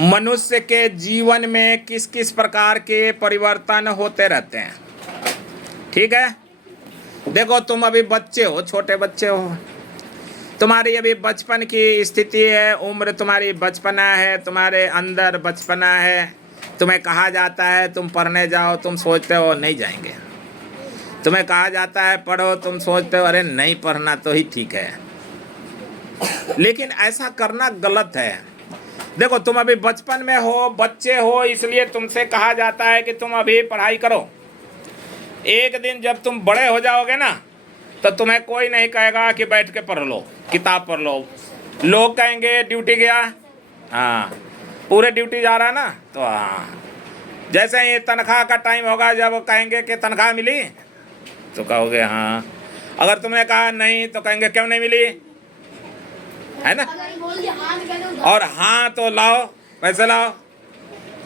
मनुष्य के जीवन में किस किस प्रकार के परिवर्तन होते रहते हैं। ठीक है, देखो तुम अभी बच्चे हो, छोटे बच्चे हो, तुम्हारी अभी बचपन की स्थिति है, उम्र तुम्हारी बचपना है, तुम्हारे अंदर बचपना है। तुम्हें कहा जाता है तुम पढ़ने जाओ, तुम सोचते हो नहीं जाएंगे। तुम्हें कहा जाता है पढ़ो, तुम सोचते हो अरे नहीं पढ़ना तो ही ठीक है। लेकिन ऐसा करना गलत है। देखो तुम अभी बचपन में हो, बच्चे हो, इसलिए तुमसे कहा जाता है कि तुम अभी पढ़ाई करो। एक दिन जब तुम बड़े हो जाओगे ना, तो तुम्हें कोई नहीं कहेगा कि बैठ के पढ़ लो, किताब पढ़ लो। लोग कहेंगे ड्यूटी गया, हाँ पूरे ड्यूटी जा रहा ना, तो हाँ जैसे ही तनख्वाह का टाइम होगा, जब कहेंगे कि तनख्वाह मिली, तो कहोगे हाँ। अगर तुमने कहा नहीं, तो कहेंगे क्यों नहीं मिली, है ना। और हाँ तो लाओ, पैसे लाओ,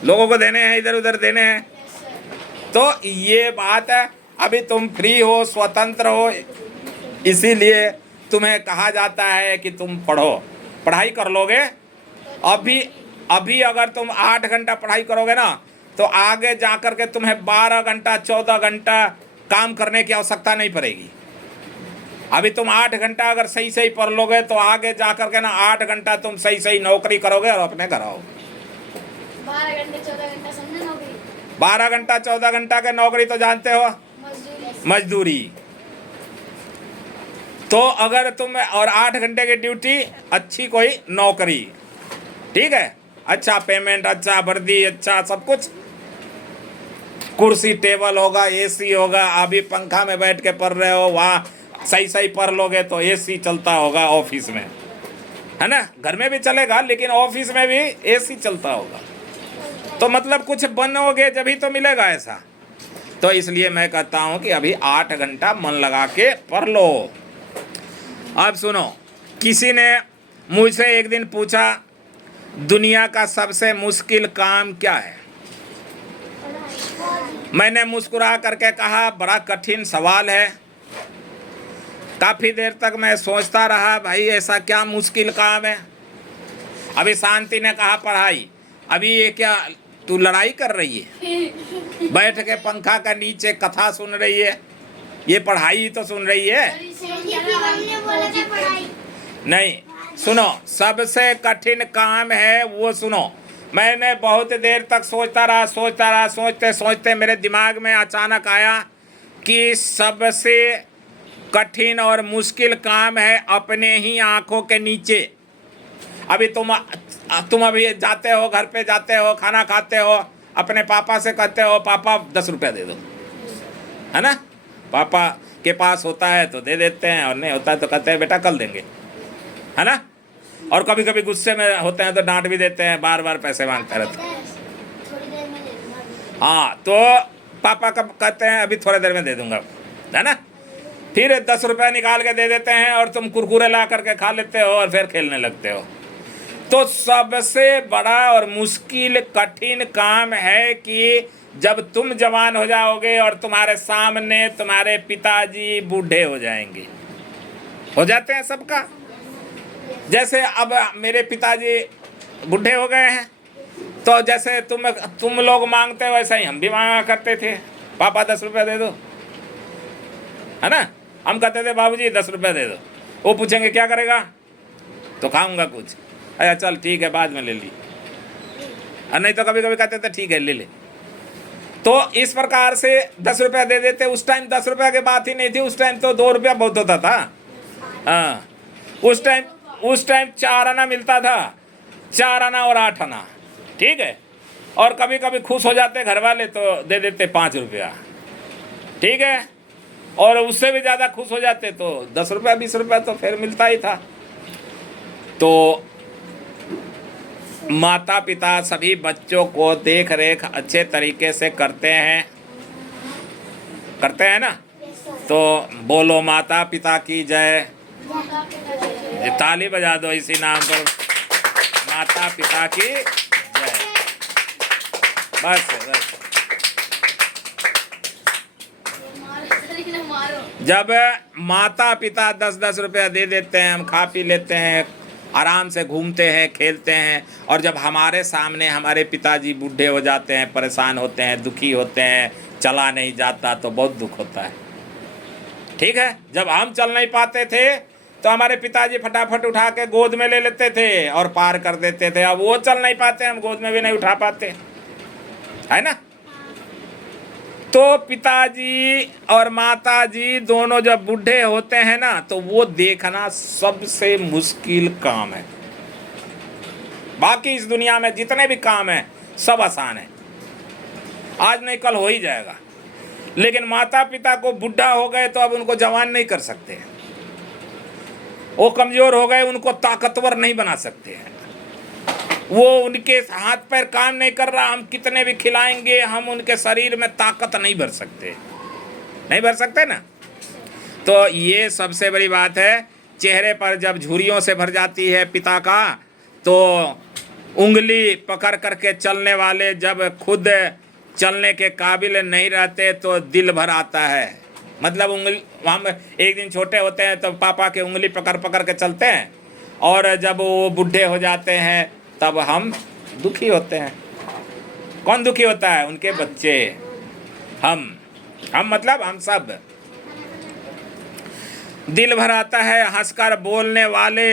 लोगों को देने हैं, इधर उधर देने हैं। तो ये बात है, अभी तुम फ्री हो, स्वतंत्र हो, इसीलिए तुम्हें कहा जाता है कि तुम पढ़ो, पढ़ाई कर लोगे। अभी अगर तुम 8 घंटा पढ़ाई करोगे ना, तो आगे जाकर के तुम्हें 12 घंटा 14 घंटा काम करने की आवश्यकता नहीं पड़ेगी। अभी तुम 8 घंटा अगर सही सही पढ़ लोगे, तो आगे जाकर के ना 8 घंटा तुम सही सही नौकरी करोगे और अपने घर आओगे। 12 घंटे 14 घंटा समझे नौकरी। 12 घंटा 14 घंटा के नौकरी तो जानते हो, मजदूरी। तो अगर तुम और 8 घंटे की ड्यूटी, अच्छी कोई नौकरी, ठीक है, अच्छा पेमेंट, अच्छा वर्दी, अच्छा सब कुछ, कुर्सी टेबल होगा, एसी होगा। अभी पंखा में बैठ के पढ़ रहे हो, वहाँ सही सही पढ़ लोगे तो एसी चलता होगा ऑफिस में, है ना। घर में भी चलेगा, लेकिन ऑफिस में भी एसी चलता होगा। तो मतलब कुछ बनोगे जब ही तो मिलेगा ऐसा। तो इसलिए मैं कहता हूँ कि अभी 8 घंटा मन लगा के पढ़ लो। अब सुनो, किसी ने मुझसे एक दिन पूछा दुनिया का सबसे मुश्किल काम क्या है। मैंने मुस्कुरा करके कहा बड़ा कठिन सवाल है। काफ़ी देर तक मैं सोचता रहा, भाई ऐसा क्या मुश्किल काम है। अभी शांति ने कहा पढ़ाई। अभी ये क्या तू लड़ाई कर रही है, बैठ के पंखा का नीचे कथा सुन रही है, ये पढ़ाई तो सुन रही है। नहीं सुनो, सबसे कठिन काम है वो सुनो। मैंने बहुत देर तक सोचता रहा, सोचते सोचते मेरे दिमाग में अचानक आया कि सबसे कठिन और मुश्किल काम है अपने ही आँखों के नीचे। अभी तुम अभी जाते हो, घर पे जाते हो, खाना खाते हो, अपने पापा से कहते हो पापा 10 रुपया दे दो, है ना। पापा के पास होता है तो दे देते हैं, और नहीं होता है तो कहते हैं बेटा कल देंगे, है ना। और कभी कभी गुस्से में होते हैं तो डांट भी देते हैं, बार बार पैसे मांगते रहते हैं। हाँ तो पापा कब कहते हैं अभी थोड़ी देर में दे दूंगा, है ना। फिर 10 रुपया निकाल के दे देते हैं और तुम कुरकुरे ला करके खा लेते हो और फिर खेलने लगते हो। तो सबसे बड़ा और मुश्किल कठिन काम है कि जब तुम जवान हो जाओगे और तुम्हारे सामने तुम्हारे पिताजी बूढ़े हो जाएंगे। हो जाते हैं सबका। जैसे अब मेरे पिताजी बूढ़े हो गए हैं, तो जैसे तुम लोग मांगते हो वैसा ही हम भी मांगा करते थे, पापा 10 रुपया दे दो, है ना। हम कहते थे बाबूजी 10 रुपया दे दो। वो पूछेंगे क्या करेगा, तो खाऊंगा कुछ। अच्छा चल ठीक है बाद में ले ली, और नहीं तो कभी कभी कहते थे ठीक है ले ले। तो इस प्रकार से 10 रुपया दे देते। उस टाइम 10 रुपया की बात ही नहीं थी, उस टाइम तो 2 रुपया बहुत होता था। हाँ उस टाइम 4 आना मिलता था, 4 आना और 8 आना, ठीक है। और कभी कभी खुश हो जाते घर वाले तो दे देते 5 रुपया, ठीक है। और उससे भी ज़्यादा खुश हो जाते तो 10 रुपया 20 रुपया तो फिर मिलता ही था। तो माता पिता सभी बच्चों को देख रेख अच्छे तरीके से करते हैं ना। तो बोलो माता पिता की जय। ताली बजा दो इसी नाम पर, माता पिता की जय। बस जब माता पिता 10-10 रुपया दे देते हैं, हम खा पी लेते हैं, आराम से घूमते हैं, खेलते हैं। और जब हमारे सामने हमारे पिताजी बूढ़े हो जाते हैं, परेशान होते हैं, दुखी होते हैं, चला नहीं जाता, तो बहुत दुख होता है। ठीक है, जब हम चल नहीं पाते थे तो हमारे पिताजी फटाफट उठा के गोद में ले लेते थे और पार कर देते थे। अब वो चल नहीं पाते, हम गोद में भी नहीं उठा पाते, है ना। तो पिताजी और माताजी दोनों जब बूढ़े होते हैं ना, तो वो देखना सबसे मुश्किल काम है। बाकी इस दुनिया में जितने भी काम हैं सब आसान है, आज नहीं कल हो ही जाएगा। लेकिन माता पिता को बूढ़ा हो गए तो अब उनको जवान नहीं कर सकते, वो कमजोर हो गए, उनको ताकतवर नहीं बना सकते हैं। वो उनके हाथ पैर काम नहीं कर रहा, हम कितने भी खिलाएंगे, हम उनके शरीर में ताकत नहीं भर सकते, नहीं भर सकते ना। तो ये सबसे बड़ी बात है। चेहरे पर जब झुर्रियों से भर जाती है पिता का, तो उंगली पकड़ करके चलने वाले जब खुद चलने के काबिल नहीं रहते तो दिल भर आता है। मतलब उंगली, हम एक दिन छोटे होते हैं तो पापा के उंगली पकड़ पकड़ के चलते हैं, और जब वो बूढ़े हो जाते हैं तब हम दुखी होते हैं। कौन दुखी होता है? उनके बच्चे, हम मतलब हम सब। दिल भर आता है। हंसकर बोलने वाले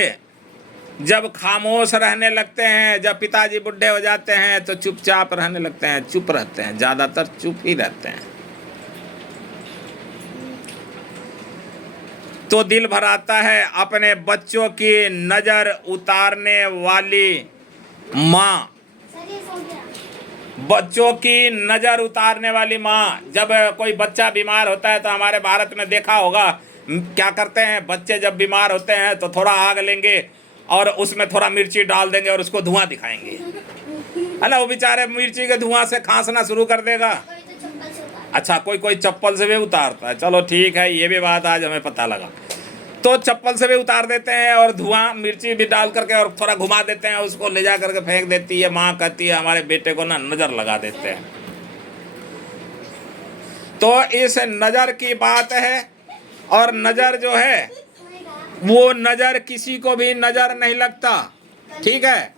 जब खामोश रहने लगते हैं, जब पिताजी बूढ़े हो जाते हैं तो चुपचाप रहने लगते हैं, चुप रहते हैं, ज़्यादातर चुप ही रहते हैं। तो दिल भर आता है। अपने बच्चों की नज़र उतारने वाली माँ, बच्चों की नज़र उतारने वाली माँ। जब कोई बच्चा बीमार होता है तो हमारे भारत में देखा होगा क्या करते हैं, बच्चे जब बीमार होते हैं तो थोड़ा आग लेंगे और उसमें थोड़ा मिर्ची डाल देंगे और उसको धुआं दिखाएंगे, है ना। वो बेचारे मिर्ची के धुआं से खांसना शुरू कर देगा। अच्छा, कोई चप्पल से भी उतारता है, चलो ठीक है, ये भी बात आज हमें पता लगा। तो चप्पल से भी उतार देते हैं और धुआं मिर्ची भी डाल करके और थोड़ा घुमा देते हैं, उसको ले जा करके फेंक देती है माँ। कहती है हमारे बेटे को ना नज़र लगा देते हैं। तो इस नज़र की बात है। और नज़र जो है वो नज़र किसी को भी नज़र नहीं लगता, ठीक है।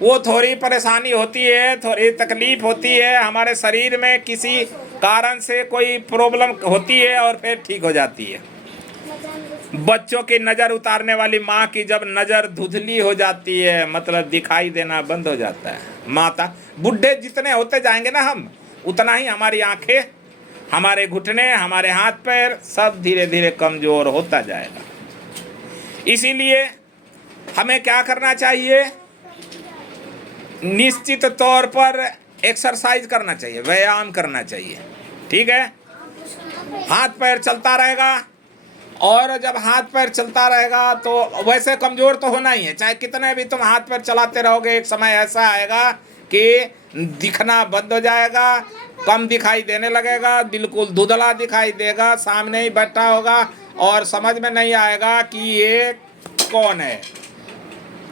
वो थोड़ी परेशानी होती है, थोड़ी तकलीफ होती है, हमारे शरीर में किसी कारण से कोई प्रॉब्लम होती है और फिर ठीक हो जाती है। बच्चों की नज़र उतारने वाली माँ की जब नज़र धुंधली हो जाती है, मतलब दिखाई देना बंद हो जाता है। माता, बुढ़े जितने होते जाएंगे ना हम, उतना ही हमारी आंखें, हमारे घुटने, हमारे हाथ पैर सब धीरे धीरे कमज़ोर होता जाएगा। इसीलिए हमें क्या करना चाहिए? निश्चित तौर पर एक्सरसाइज करना चाहिए, व्यायाम करना चाहिए, ठीक है। हाथ पैर चलता रहेगा, और जब हाथ पैर चलता रहेगा तो वैसे कमज़ोर तो होना ही है, चाहे कितने भी तुम हाथ पैर चलाते रहोगे, एक समय ऐसा आएगा कि दिखना बंद हो जाएगा, कम दिखाई देने लगेगा, बिल्कुल धुंधला दिखाई देगा, सामने ही बैठा होगा और समझ में नहीं आएगा कि ये कौन है।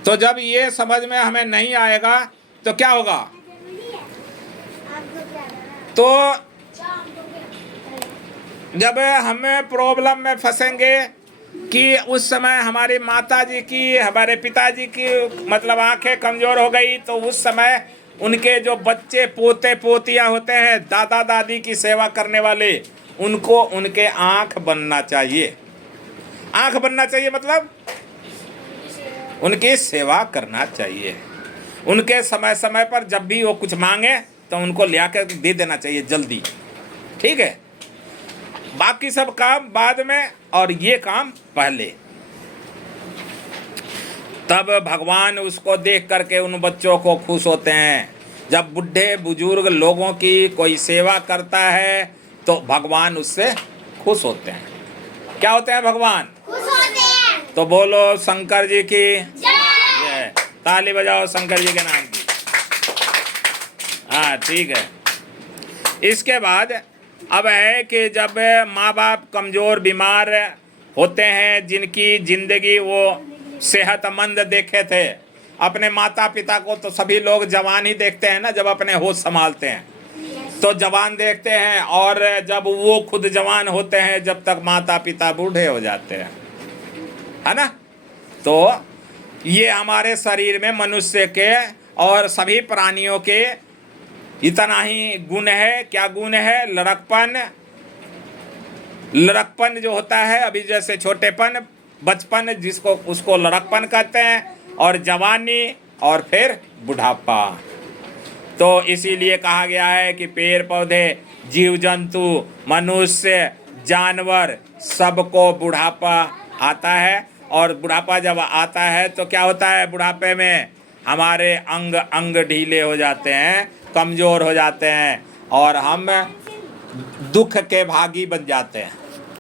तो जब ये समझ में हमें नहीं आएगा तो क्या होगा? तो जब हमें प्रॉब्लम में फंसेंगे कि उस समय हमारी माताजी की, हमारे पिताजी की मतलब आंखें कमज़ोर हो गई, तो उस समय उनके जो बच्चे पोते पोतियाँ होते हैं, दादा दादी की सेवा करने वाले, उनको उनके आँख बनना चाहिए। आँख बनना चाहिए मतलब उनकी सेवा करना चाहिए। उनके समय समय पर जब भी वो कुछ मांगे तो उनको ले आकर दे देना चाहिए जल्दी, ठीक है। बाकी सब काम बाद में और ये काम पहले। तब भगवान उसको देख करके उन बच्चों को खुश होते हैं। जब बुढ़े बुजुर्ग लोगों की कोई सेवा करता है तो भगवान उससे खुश होते हैं। क्या होते हैं? भगवान खुश होते हैं। तो बोलो शंकर जी की जय। ताली बजाओ शंकर जी के नाम की। हाँ, ठीक है। इसके बाद अब है कि जब माँ बाप कमज़ोर बीमार होते हैं, जिनकी ज़िंदगी वो सेहतमंद देखे थे, अपने माता पिता को तो सभी लोग जवान ही देखते हैं ना, जब अपने होश संभालते हैं तो जवान देखते हैं, और जब वो खुद जवान होते हैं, जब तक माता पिता बूढ़े हो जाते हैं, है ना। तो ये हमारे शरीर में मनुष्य के और सभी प्राणियों के इतना ही गुण है। क्या गुण है? लड़कपन। लड़कपन जो होता है, अभी जैसे छोटेपन, बचपन जिसको उसको लड़कपन कहते हैं, और जवानी, और फिर बुढ़ापा। तो इसीलिए कहा गया है कि पेड़ पौधे, जीव जंतु, मनुष्य, जानवर, सबको बुढ़ापा आता है। और बुढ़ापा जब आता है तो क्या होता है? बुढ़ापे में हमारे अंग ढीले हो जाते हैं, कमज़ोर हो जाते हैं, और हम दुख के भागी बन जाते हैं।